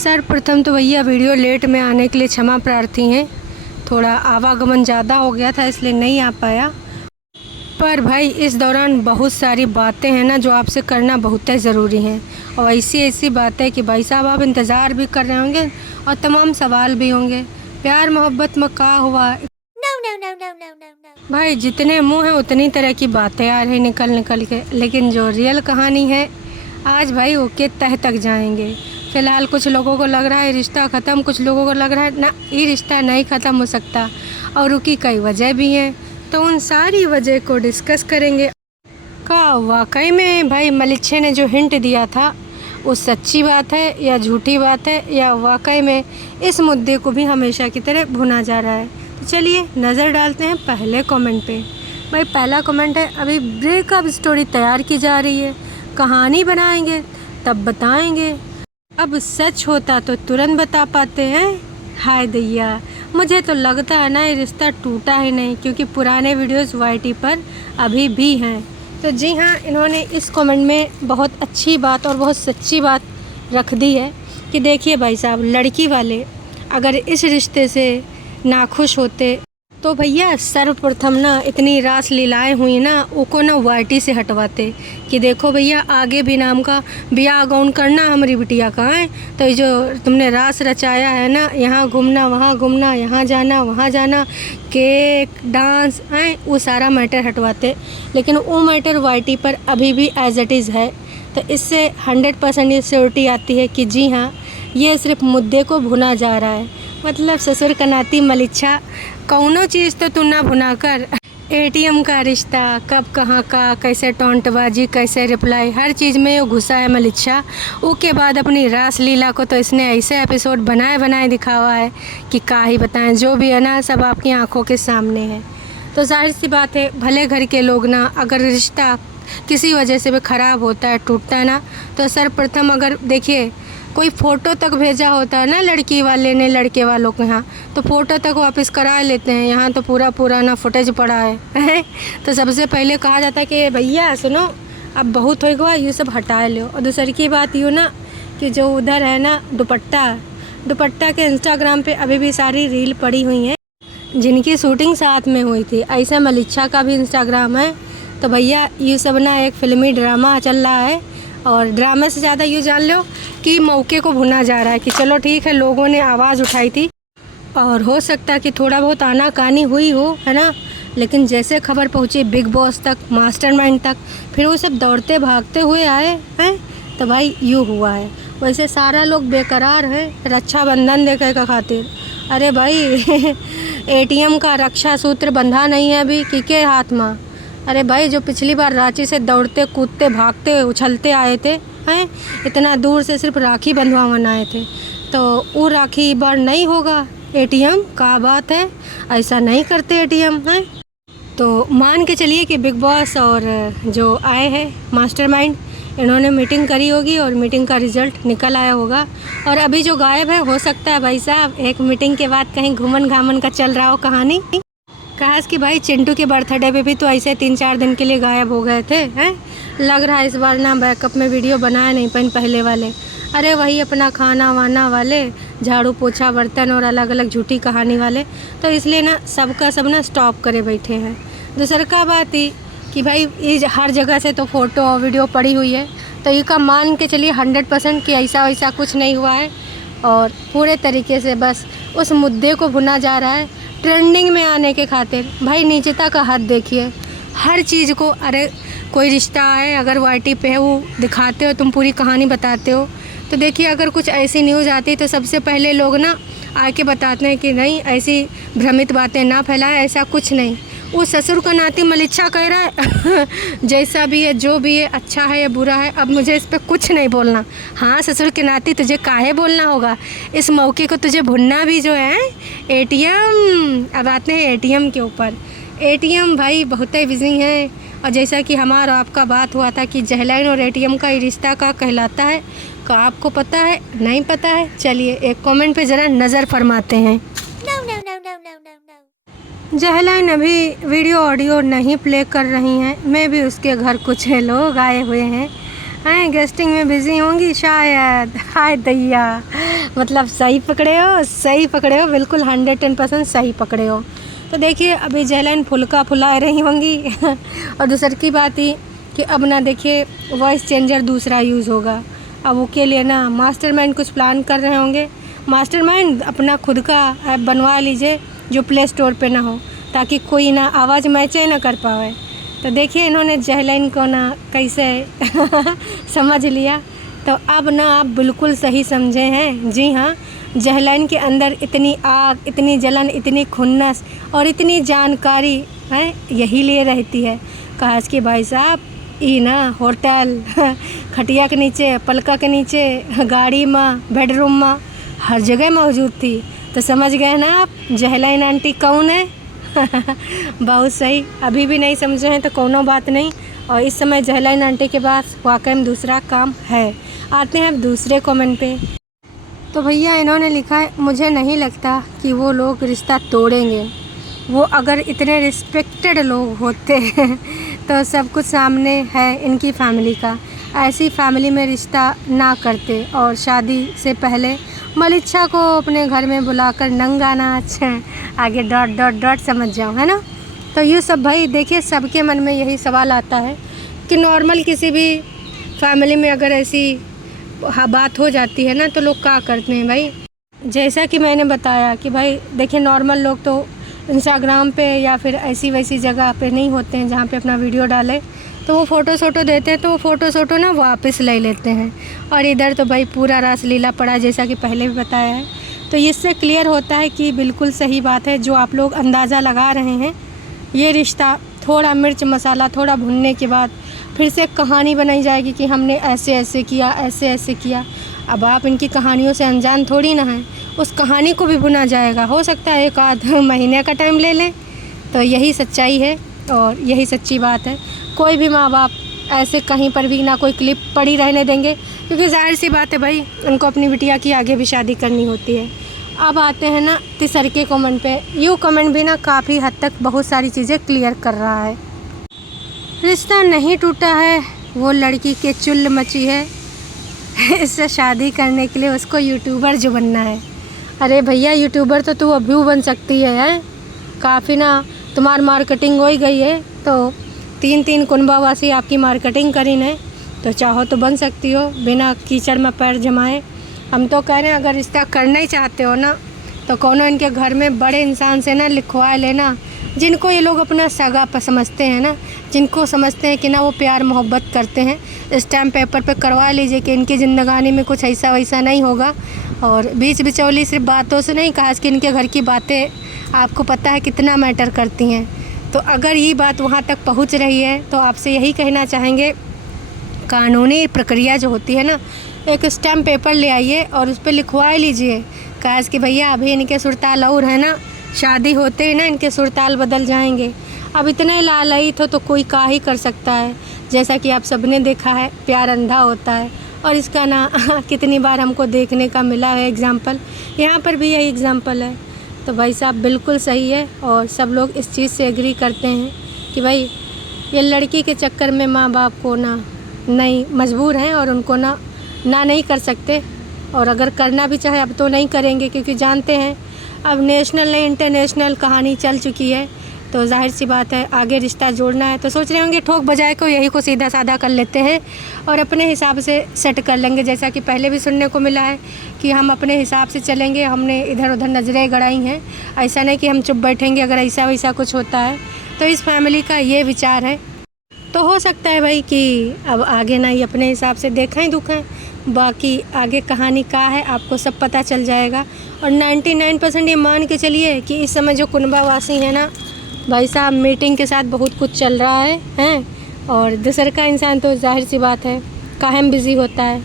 सर्वप्रथम तो भैया वीडियो लेट में आने के लिए क्षमा प्रार्थी हैं। थोड़ा आवागमन ज़्यादा हो गया था इसलिए नहीं आ पाया। पर भाई इस दौरान बहुत सारी बातें हैं ना जो आपसे करना बहुत ज़रूरी हैं, और ऐसी बातें कि भाई साहब आप इंतज़ार भी कर रहे होंगे और तमाम सवाल भी होंगे। प्यार मोहब्बत में क्या हुआ? भाई जितने मुँह हैं उतनी तरह की बातें आ रही निकल के, लेकिन जो रियल कहानी है आज भाई ओके तह तक जाएंगे। फ़िलहाल कुछ लोगों को लग रहा है रिश्ता ख़त्म, कुछ लोगों को लग रहा है ना ये रिश्ता नहीं ख़त्म हो सकता, और उसकी कई वजह भी हैं। तो उन सारी वजह को डिस्कस करेंगे। का वाकई में भाई मलिच्छे ने जो हिंट दिया था वो सच्ची बात है या झूठी बात है, या वाकई में इस मुद्दे को भी हमेशा की तरह भुना जा रहा है? तो चलिए नज़र डालते हैं पहले कमेंट पे। भाई पहला कमेंट है, अभी ब्रेकअप स्टोरी तैयार की जा रही है, कहानी बनाएंगे तब बताएंगे, अब सच होता तो तुरंत बता पाते हैं। हाय दैया, मुझे तो लगता है ना ये रिश्ता टूटा ही नहीं, क्योंकि पुराने वीडियोस YT पर अभी भी हैं। तो जी हाँ, इन्होंने इस कमेंट में बहुत अच्छी बात और बहुत सच्ची बात रख दी है कि देखिए भाई साहब, लड़की वाले अगर इस रिश्ते से नाखुश होते तो भैया सर्वप्रथम ना इतनी रास लीलाएं हुई ना उको ना YT से हटवाते कि देखो भैया आगे भी नाम का ब्याह गौन करना हमारी बिटिया का है, तो ये जो तुमने रास रचाया है ना, यहाँ घूमना वहाँ घूमना, यहाँ जाना वहाँ जाना, केक डांस हैं, वो सारा मैटर हटवाते। लेकिन वो मैटर YT पर अभी भी एज इट इज़ है। तो इससे 100% ये श्योरिटी आती है कि जी हाँ, ये सिर्फ मुद्दे को भुना जा रहा है। मतलब ससुर का नाती मलिच्छा, कौनो चीज़ तो तू ना भुना कर, ATM का रिश्ता कब कहाँ का, कैसे टोंटबाजी, कैसे रिप्लाई, हर चीज़ में वो घुसा है मलिच्छा। उसके बाद अपनी रास लीला को तो इसने ऐसे एपिसोड बनाए दिखावा है कि क्या ही बताएं। जो भी है ना सब आपकी आंखों के सामने है। तो जाहिर सी बात है, भले घर के लोग ना अगर रिश्ता किसी वजह से भी ख़राब होता है, टूटता है ना, तो सर्वप्रथम अगर देखिए कोई फ़ोटो तक भेजा होता है ना लड़की वाले ने लड़के वालों के यहाँ, तो फ़ोटो तक वापस करा लेते हैं। यहाँ तो पूरा ना फुटेज पड़ा है तो सबसे पहले कहा जाता है कि भैया सुनो अब बहुत हो गया, ये सब हटा लो। और दूसरी की बात यूँ ना कि जो उधर है ना दुपट्टा के इंस्टाग्राम पे अभी भी सारी रील पड़ी हुई हैं जिनकी शूटिंग साथ में हुई थी। ऐसे मलिच्छा का भी इंस्टाग्राम है। तो भैया ये सब ना एक फ़िल्मी ड्रामा चल रहा है, और ड्रामा से ज़्यादा यूँ जान लो कि मौके को भुना जा रहा है कि चलो ठीक है, लोगों ने आवाज़ उठाई थी और हो सकता है कि थोड़ा बहुत आनाकानी हुई हो, है ना, लेकिन जैसे खबर पहुंची बिग बॉस तक, मास्टरमाइंड तक, फिर वो सब दौड़ते भागते हुए आए हैं, तो भाई यूँ हुआ है। वैसे सारा लोग बेकरार है रक्षाबंधन देखे का खातिर। अरे भाई ATM का रक्षा सूत्र बंधा नहीं है अभी किके हाथ में। अरे भाई जो पिछली बार रांची से दौड़ते कूदते भागते उछलते आए थे हैं, इतना दूर से सिर्फ राखी बंधवावन आए थे, तो वो राखी बार नहीं होगा। ATM का बात है, ऐसा नहीं करते ATM हैं। तो मान के चलिए कि बिग बॉस और जो आए हैं मास्टरमाइंड, इन्होंने मीटिंग करी होगी और मीटिंग का रिज़ल्ट निकल आया होगा। और अभी जो गायब है हो सकता है भाई साहब एक मीटिंग के बाद कहीं घूमन घामन का चल रहा हो कहानी। खास कि भाई चिंटू के बर्थडे पे भी तो ऐसे 3-4 दिन के लिए गायब हो गए थे हैं। लग रहा है इस बार ना बैकअप में वीडियो बनाया नहीं पहले वाले। अरे वही अपना खाना वाना वाले, झाड़ू पोछा बर्तन और अलग अलग झूठी कहानी वाले, तो इसलिए ना सबका सब ना स्टॉप करे बैठे हैं। दूसरा का बात ही कि भाई ये हर जगह से तो फ़ोटो और वीडियो पड़ी हुई है, तो ये का मान के चलिए 100% कि ऐसा वैसा कुछ नहीं हुआ है, और पूरे तरीके से बस उस मुद्दे को भुना जा रहा है ट्रेंडिंग में आने के खातिर। भाई नीचता का हद देखिए, हर चीज़ को, अरे कोई रिश्ता है अगर YT पे है वो दिखाते हो, तुम पूरी कहानी बताते हो, तो देखिए अगर कुछ ऐसी न्यूज़ आती तो सबसे पहले लोग ना आके बताते हैं कि नहीं ऐसी भ्रमित बातें ना फैलाएं, ऐसा कुछ नहीं। वो ससुर का नाती मलिच्छा कह रहा है जैसा भी है जो भी है, अच्छा है या बुरा है, अब मुझे इस पर कुछ नहीं बोलना। हाँ ससुर के नाती तुझे काहे बोलना होगा, इस मौके को तुझे भुनना भी जो है ATM। अब आते हैं ATM के ऊपर। ATM भाई बहुत ही बिजी है, और जैसा कि हमारा आपका बात हुआ था कि जहलाइन और ATM का रिश्ता का कहलाता है, का आपको पता है नहीं पता है? चलिए एक कमेंट पे ज़रा नज़र फरमाते हैं। जहलाइन अभी वीडियो ऑडियो नहीं प्ले कर रही हैं, मैं भी उसके घर कुछ लोग आए हुए हैं, गेस्टिंग में बिजी होंगी शायद। हाय दैया, मतलब सही पकड़े हो, बिल्कुल 110% सही पकड़े हो। तो देखिए अभी जयलाइन फुल्का फुला रही होंगी और दूसरी की बात ही कि अब ना देखिए वॉइस चेंजर दूसरा यूज़ होगा। अब वो के लिए ना मास्टरमाइंड कुछ प्लान कर रहे होंगे। मास्टरमाइंड अपना खुद का ऐप बनवा लीजिए जो प्ले स्टोर पे ना हो, ताकि कोई ना आवाज़ मैचे ना कर पाए। तो देखिए इन्होंने जयलाइन को ना कैसे समझ लिया। तो अब ना आप बिल्कुल सही समझे हैं। जी हाँ, जयलाइन के अंदर इतनी आग, इतनी जलन, इतनी खुन्नस और इतनी जानकारी है, यही लिए रहती है। कहा कि भाई साहब ई ना होटल खटिया के नीचे, पलका के नीचे, गाड़ी में, बेडरूम में, हर जगह मौजूद थी। तो समझ गए ना आप जयलाइन आंटी कौन है। बहुत सही, अभी भी नहीं समझे हैं तो कोनो बात नहीं। और इस समय जयलाइन आंटी के पास वाकई में दूसरा काम है। आते हैं अब दूसरे कमेंट पे। तो भैया इन्होंने लिखा है, मुझे नहीं लगता कि वो लोग रिश्ता तोड़ेंगे। वो अगर इतने रिस्पेक्टेड लोग होते तो सब कुछ सामने है इनकी फैमिली का। ऐसी फैमिली में रिश्ता ना करते और शादी से पहले मलिच्छा को अपने घर में बुलाकर नंगा नाच आगे डॉट डॉट डॉट समझ जाओ, है ना। तो ये सब भाई देखिए सबके मन में यही सवाल आता है कि नॉर्मल किसी भी फैमिली में अगर ऐसी बात हो जाती है ना तो लोग क्या करते हैं भाई। जैसा कि मैंने बताया कि भाई देखिए नॉर्मल लोग तो इंस्टाग्राम पे या फिर ऐसी वैसी जगह पे नहीं होते हैं जहाँ पे अपना वीडियो डाले, तो वो फ़ोटो देते हैं तो वो फ़ोटो ना वापस ले लेते हैं। और इधर तो भाई पूरा रासलीला पड़ा, जैसा कि पहले भी बताया है। तो इससे क्लियर होता है कि बिल्कुल सही बात है जो आप लोग अंदाज़ा लगा रहे हैं। ये रिश्ता थोड़ा मिर्च मसाला थोड़ा भुनने के बाद फिर से कहानी बनाई जाएगी कि हमने ऐसे ऐसे किया, ऐसे ऐसे किया। अब आप इनकी कहानियों से अनजान थोड़ी ना हैं, उस कहानी को भी बुना जाएगा। हो सकता है 1 आध महीने का टाइम ले लें। तो यही सच्चाई है और यही सच्ची बात है। कोई भी माँ बाप ऐसे कहीं पर भी ना कोई क्लिप पड़ी रहने देंगे, क्योंकि जाहिर सी बात है भाई उनको अपनी बिटिया की आगे भी शादी करनी होती है। अब आते हैं ना तीसरे कमेंट पे। यूँ कमेंट भी ना काफ़ी हद तक बहुत सारी चीज़ें क्लियर कर रहा है। रिश्ता नहीं टूटा है, वो लड़की के चुल्ल मची है। इससे शादी करने के लिए उसको यूट्यूबर जो बनना है। अरे भैया यूट्यूबर तो तू अभी बन सकती है। काफ़ी ना तुम्हारी मार्केटिंग हो ही गई है। तो 3 कुनबावासी आपकी मार्केटिंग करी है, तो चाहो तो बन सकती हो बिना कीचड़ में पैर जमाए। हम तो कह रहे हैं अगर रिश्ता करना ही चाहते हो ना तो कौनो इनके घर में बड़े इंसान से ना लिखवा लेना, जिनको ये लोग अपना सगा समझते हैं ना, जिनको समझते हैं कि ना वो प्यार मोहब्बत करते हैं। स्टैम्प पेपर पे करवा लीजिए कि इनकी ज़िंदगानी में कुछ ऐसा वैसा नहीं होगा। और बीच बिचौली सिर्फ बातों से नहीं, खास कि इनके घर की बातें आपको पता है कितना मैटर करती हैं। तो अगर ये बात वहाँ तक पहुँच रही है तो आपसे यही कहना चाहेंगे, कानूनी प्रक्रिया जो होती है ना, एक स्टैम्प पेपर ले आइए और उस पर लिखवा लीजिए काश कि भैया अभी इनके सुरताल और है ना, शादी होते ही ना इनके सुरताल बदल जाएंगे। अब इतने लालयित हो तो कोई का ही कर सकता है। जैसा कि आप सबने देखा है प्यार अंधा होता है, और इसका ना कितनी बार हमको देखने का मिला है एग्ज़ाम्पल। यहाँ पर भी यही एग्ज़ाम्पल है। तो भाई साहब बिल्कुल सही है और सब लोग इस चीज़ से एग्री करते हैं कि भाई ये लड़की के चक्कर में माँ बाप को ना नहीं मजबूर हैं और उनको ना नहीं कर सकते। और अगर करना भी चाहे अब तो नहीं करेंगे, क्योंकि जानते हैं अब नेशनल नहीं इंटरनेशनल कहानी चल चुकी है। तो जाहिर सी बात है आगे रिश्ता जोड़ना है तो सोच रहे होंगे ठोक बजाए को यही को सीधा साधा कर लेते हैं और अपने हिसाब से सेट कर लेंगे। जैसा कि पहले भी सुनने को मिला है कि हम अपने हिसाब से चलेंगे, हमने इधर उधर नज़रें गड़ाई हैं। ऐसा नहीं कि हम चुप बैठेंगे अगर ऐसा वैसा कुछ होता है। तो इस फैमिली का ये विचार है। तो हो सकता है भाई कि अब आगे ना ही अपने हिसाब से देखें दुखें, बाकी आगे कहानी क्या है आपको सब पता चल जाएगा। और 99% ये मान के चलिए कि इस समय जो कुनबावासी है ना भाई साहब, मीटिंग के साथ बहुत कुछ चल रहा है और दूसर का इंसान तो जाहिर सी बात है कायम बिज़ी होता है।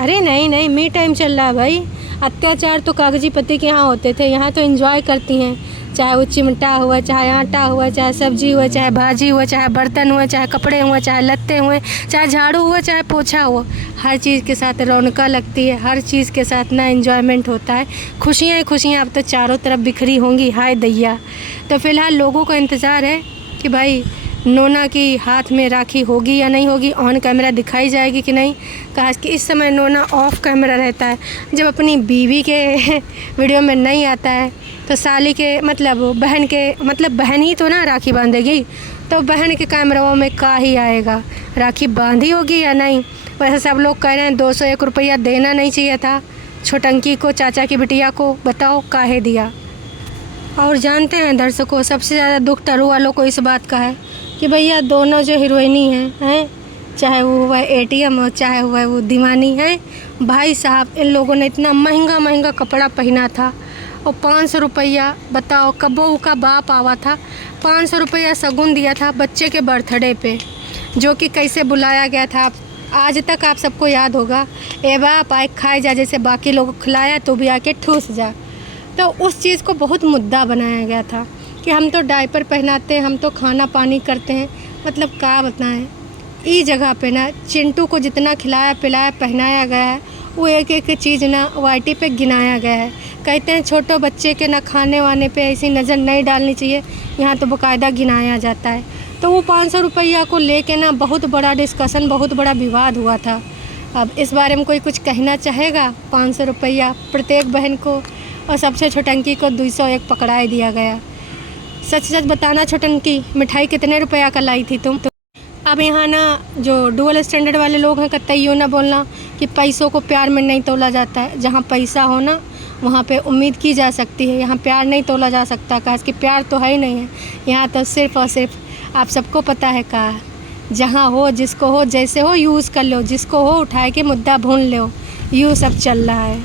अरे नहीं मी टाइम चल रहा है भाई। अत्याचार तो कागजी पत्ते के यहाँ होते थे, यहाँ तो एंजॉय करती हैं। चाहे वो चिमटा हुआ, चाहे आटा हुआ, चाहे सब्जी हुआ, चाहे भाजी हुआ, चाहे बर्तन हुआ, चाहे कपड़े हुए, चाहे लत्ते हुए, चाहे झाड़ू हुआ, चाहे पोछा हुआ, हर चीज़ के साथ रौनका लगती है। हर चीज़ के साथ ना एंजॉयमेंट होता है। खुशियाँ ही खुशियाँ अब तो चारों तरफ बिखरी होंगी, हाय दैया। तो फ़िलहाल लोगों को इंतज़ार है कि भाई नोना की हाथ में राखी होगी या नहीं होगी, ऑन कैमरा दिखाई जाएगी कि नहीं। कहा कि इस समय नोना ऑफ कैमरा रहता है, जब अपनी बीवी के वीडियो में नहीं आता है तो साली के मतलब बहन के मतलब बहन ही तो ना राखी बांधेगी, तो बहन के कैमराओं में का ही आएगा, राखी बांधी होगी या नहीं। वैसे सब लोग कह रहे हैं 201 रुपया देना नहीं चाहिए था छोटंकी को, चाचा की बिटिया को, बताओ काहे दिया। और जानते हैं दर्शकों, सबसे ज़्यादा दुख टरू वालों को इस बात का है कि भैया दोनों जो हीरोइनी हैं, चाहे वो हुआ एटीएम और चाहे हुआ वो दीवानी है, भाई साहब इन लोगों ने इतना महंगा महंगा कपड़ा पहना था और 500 रुपया, बताओ कब्बो का बाप आवा था, 500 रुपया शगुन दिया था बच्चे के बर्थडे पे, जो कि कैसे बुलाया गया था आज तक आप सबको याद होगा। ए बाप आए खाए जा, जैसे बाकी लोगों को खिलाया तो भी आके ठूस जा। तो उस चीज़ को बहुत मुद्दा बनाया गया था कि हम तो डायपर पहनाते हैं, हम तो खाना पानी करते हैं, मतलब क्या बताएं। इस जगह पे ना चिंटू को जितना खिलाया पिलाया पहनाया गया है वो एक एक चीज़ ना वाईटी पे गिनाया गया है। कहते हैं छोटे बच्चे के ना खाने वाने पे ऐसी नज़र नहीं डालनी चाहिए, यहाँ तो बाकायदा गिनाया जाता है। तो वो 500 रुपया को लेके ना बहुत बड़ा डिस्कशन, बहुत बड़ा विवाद हुआ था। अब इस बारे में कोई कुछ कहना चाहेगा? 500 रुपया प्रत्येक बहन को और सबसे छोटंकी को 201 पकड़ाए दिया गया। सच सच बताना छोटंकी, मिठाई कितने रुपया का लाई थी तुम? अब यहाँ ना जो डुअल स्टैंडर्ड वाले लोग हैं कतई यूँ ना बोलना कि पैसों को प्यार में नहीं तोला जाता है। जहाँ पैसा हो ना वहाँ पे उम्मीद की जा सकती है, यहाँ प्यार नहीं तोला जा सकता। काश कि प्यार तो है ही नहीं है यहाँ, तो सिर्फ़ और सिर्फ आप सबको पता है का, जहाँ हो जिसको हो जैसे हो यूज़ कर लो, जिसको हो उठाए के मुद्दा भून लो, यूँ सब चल रहा है।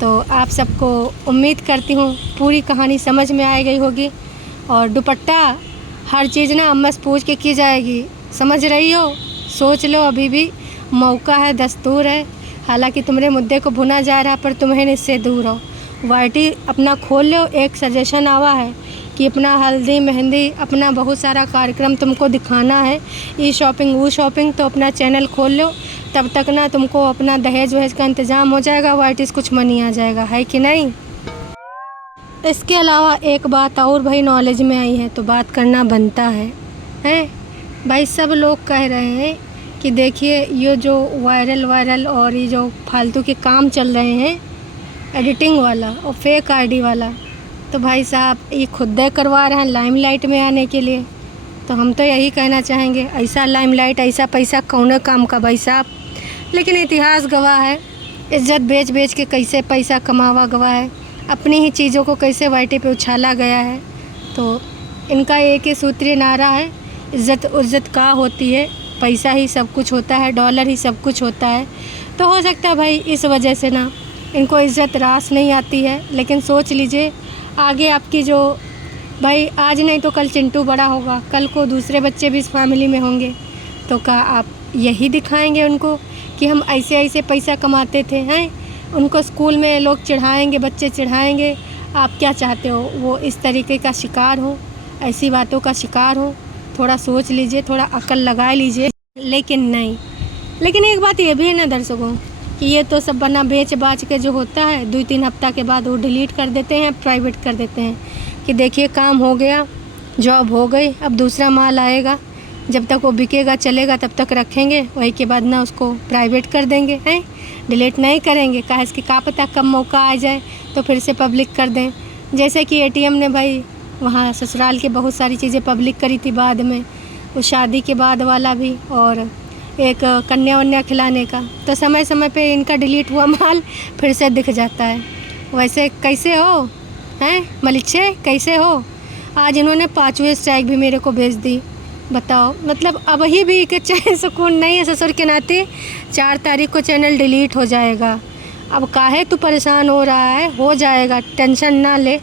तो आप सबको उम्मीद करती हूँ पूरी कहानी समझ में आ गई होगी। और दुपट्टा हर चीज़ ना अम्मा से पूछ के की जाएगी, समझ रही हो? सोच लो, अभी भी मौका है, दस्तूर है। हालांकि तुम्हारे मुद्दे को भुना जा रहा पर तुम्हें इससे दूर हो। वाईटी अपना खोल लो, एक सजेशन आवा है कि अपना हल्दी मेहंदी अपना बहुत सारा कार्यक्रम तुमको दिखाना है, ई शॉपिंग वो शॉपिंग, तो अपना चैनल खोल लो। तब तक ना तुमको अपना दहेज वहेज का इंतज़ाम हो जाएगा, वाईटी से कुछ मनी आ जाएगा, है कि नहीं। इसके अलावा एक बात और भाई नॉलेज में आई है तो बात करना बनता है भाई। सब लोग कह रहे हैं कि देखिए ये जो वायरल और ये जो फालतू के काम चल रहे हैं एडिटिंग वाला और फेक आईडी वाला, तो भाई साहब ये खुद करवा रहे हैं लाइमलाइट में आने के लिए। तो हम तो यही कहना चाहेंगे, ऐसा लाइमलाइट ऐसा पैसा कौन काम का भाई साहब। लेकिन इतिहास गवाह है, इज्जत बेच बेच के कैसे पैसा कमावा गवाह है, अपनी ही चीज़ों को कैसे वाईटी पे उछाला गया है। तो इनका एक ही सूत्रीय नारा है, इज्जत का होती है, पैसा ही सब कुछ होता है, डॉलर ही सब कुछ होता है। तो हो सकता है भाई इस वजह से ना इनको इज्जत रास नहीं आती है। लेकिन सोच लीजिए आगे आपकी जो भाई आज नहीं तो कल चिंटू बड़ा होगा, कल को दूसरे बच्चे भी इस फैमिली में होंगे, तो क्या आप यही दिखाएंगे उनको कि हम ऐसे ऐसे पैसा कमाते थे हैं? उनको स्कूल में लोग चिढ़ाएंगे, बच्चे चिढ़ाएंगे। आप क्या चाहते हो वो इस तरीके का शिकार हो, ऐसी बातों का शिकार हो? थोड़ा सोच लीजिए, थोड़ा अकल लगा लीजिए। लेकिन नहीं, लेकिन एक बात ये भी है ना दर्शकों कि ये तो सब बना बेच बाच के जो होता है 2-3 हफ्ता के बाद वो डिलीट कर देते हैं, प्राइवेट कर देते हैं कि देखिए काम हो गया, जॉब हो गई, अब दूसरा माल आएगा, जब तक वो बिकेगा चलेगा तब तक रखेंगे, वही के बाद ना उसको प्राइवेट कर देंगे, हैं डिलीट नहीं करेंगे। कहा इसकी क्या पता कब मौका आ जाए तो फिर से पब्लिक कर दें। जैसे कि एटीएम ने भाई वहाँ ससुराल के बहुत सारी चीज़ें पब्लिक करी थी बाद में, वो शादी के बाद वाला भी, और एक कन्या वन्या खिलाने का, तो समय समय पे इनका डिलीट हुआ माल फिर से दिख जाता है। वैसे कैसे हो हैं मलिच्छे, कैसे हो? आज इन्होंने 5वीं स्ट्राइक भी मेरे को भेज दी, बताओ। मतलब अब ही भी कि चैन सुकून नहीं है ससुर के नाते। 4 तारीख को चैनल डिलीट हो जाएगा। अब काहे तू परेशान हो रहा है, हो जाएगा, टेंशन ना ले।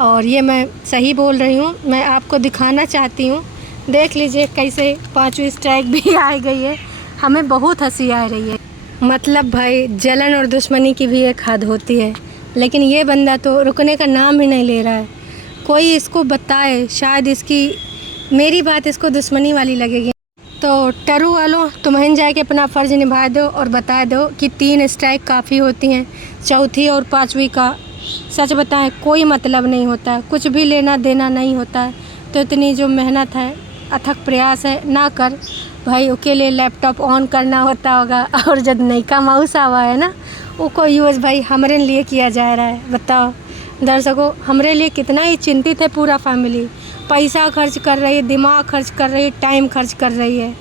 और ये मैं सही बोल रही हूँ, मैं आपको दिखाना चाहती हूँ। देख लीजिए कैसे 5वीं स्ट्राइक भी आ गई है, हमें बहुत हंसी आ रही है। मतलब भाई जलन और दुश्मनी की भी एक हद होती है, लेकिन ये बंदा तो रुकने का नाम ही नहीं ले रहा है। कोई इसको बताए, शायद इसकी मेरी बात इसको दुश्मनी वाली लगेगी। तो टरू वालों तुम्हें जाके अपना फ़र्ज़ निभा दो और बता दो कि 3 स्ट्राइक काफ़ी होती हैं, 4थी और 5वीं का सच बताएं कोई मतलब नहीं होता है, कुछ भी लेना देना नहीं होता है। तो इतनी जो मेहनत है अथक प्रयास है ना कर भाई। उसके लिए लैपटॉप ऑन करना होता होगा और जब नयका माउस आवा है ना उसको यूज़ भाई हमारे लिए किया जा रहा है। बताओ दर्शकों, हमारे लिए कितना ही चिंतित है पूरा फैमिली। पैसा खर्च कर रही है, दिमाग खर्च कर रही है, टाइम खर्च कर रही है।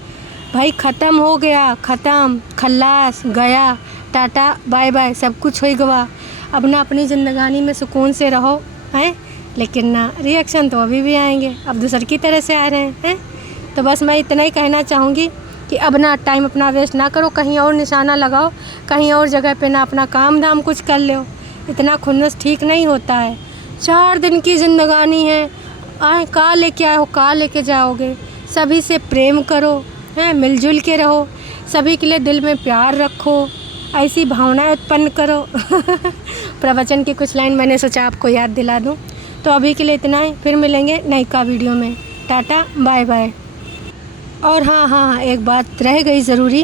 भाई ख़त्म हो गया, ख़त्म, खल्लास गया, टाटा बाय बाय, सब कुछ हो गवा। अब ना अपनी ज़िंदगानी में सुकून से रहो हैं, लेकिन ना रिएक्शन तो अभी भी आएंगे, अब दूसर की तरह से आ रहे हैं। तो बस मैं इतना ही कहना चाहूँगी कि अब ना टाइम अपना वेस्ट ना करो, कहीं और निशाना लगाओ, कहीं और जगह पे ना अपना काम धाम कुछ कर लो। इतना खुन्नस ठीक नहीं होता है। 4 दिन की ज़िंदगानी है, आए का लेके आए हो, का लेके जाओगे। सभी से प्रेम करो हैं, मिलजुल के रहो, सभी के लिए दिल में प्यार रखो, ऐसी भावनाएं उत्पन्न करो। प्रवचन की कुछ लाइन मैंने सोचा आपको याद दिला दूं। तो अभी के लिए इतना ही, फिर मिलेंगे नयका वीडियो में। Tata bye bye. और हाँ, एक बात रह गई ज़रूरी,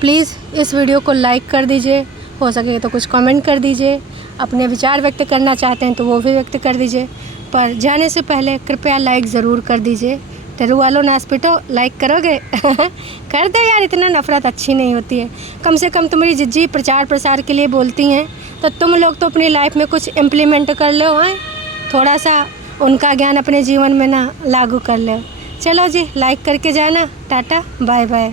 प्लीज़ इस वीडियो को लाइक कर दीजिए, हो सके तो कुछ कमेंट कर दीजिए, अपने विचार व्यक्त करना चाहते हैं तो वो भी व्यक्त कर दीजिए, पर जाने से पहले कृपया लाइक ज़रूर कर दीजिए। टेरू वालों नाच पिटो, लाइक करोगे? कर दो यार, इतना नफ़रत अच्छी नहीं होती है। कम से कम तुम्हारी जिज्जी प्रचार प्रसार के लिए बोलती हैं तो तुम लोग तो अपनी लाइफ में कुछ इम्प्लीमेंट कर लो हैं, थोड़ा सा उनका ज्ञान अपने जीवन में ना लागू कर लो। चलो जी, लाइक करके जाना। Tata bye bye.